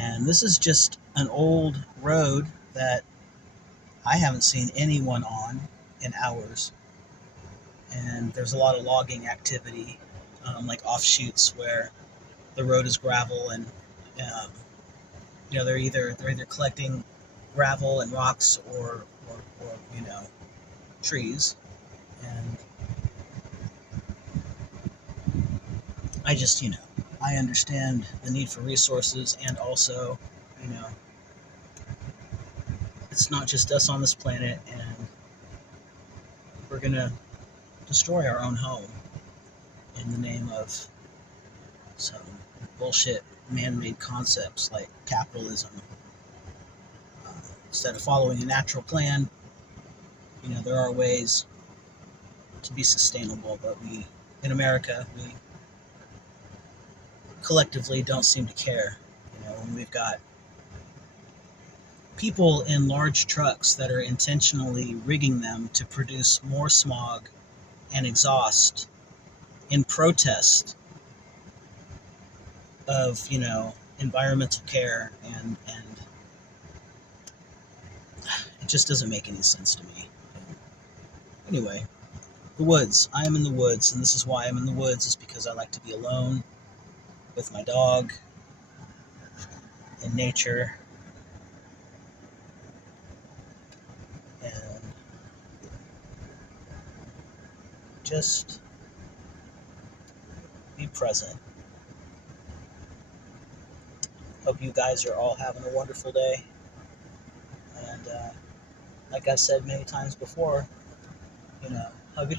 And this is just an old road that I haven't seen anyone on in hours. And there's a lot of logging activity, like offshoots where the road is gravel, and um, they're either collecting gravel and rocks, or trees. And I just I understand the need for resources, and also you know it's not just us on this planet, and we're gonna destroy our own home in the name of some bullshit man-made concepts like capitalism. Uh, Instead of following a natural plan, there are ways to be sustainable, but in America, we collectively don't seem to care. When we've got people in large trucks that are intentionally rigging them to produce more smog and exhaust in protest of environmental care, and it just doesn't make any sense to me. Anyway, the woods. I am in the woods, and this is why I'm in the woods, is because I like to be alone with my dog in nature, and just be present. Hope you guys are all having a wonderful day. And like I said many times before, hug a tree.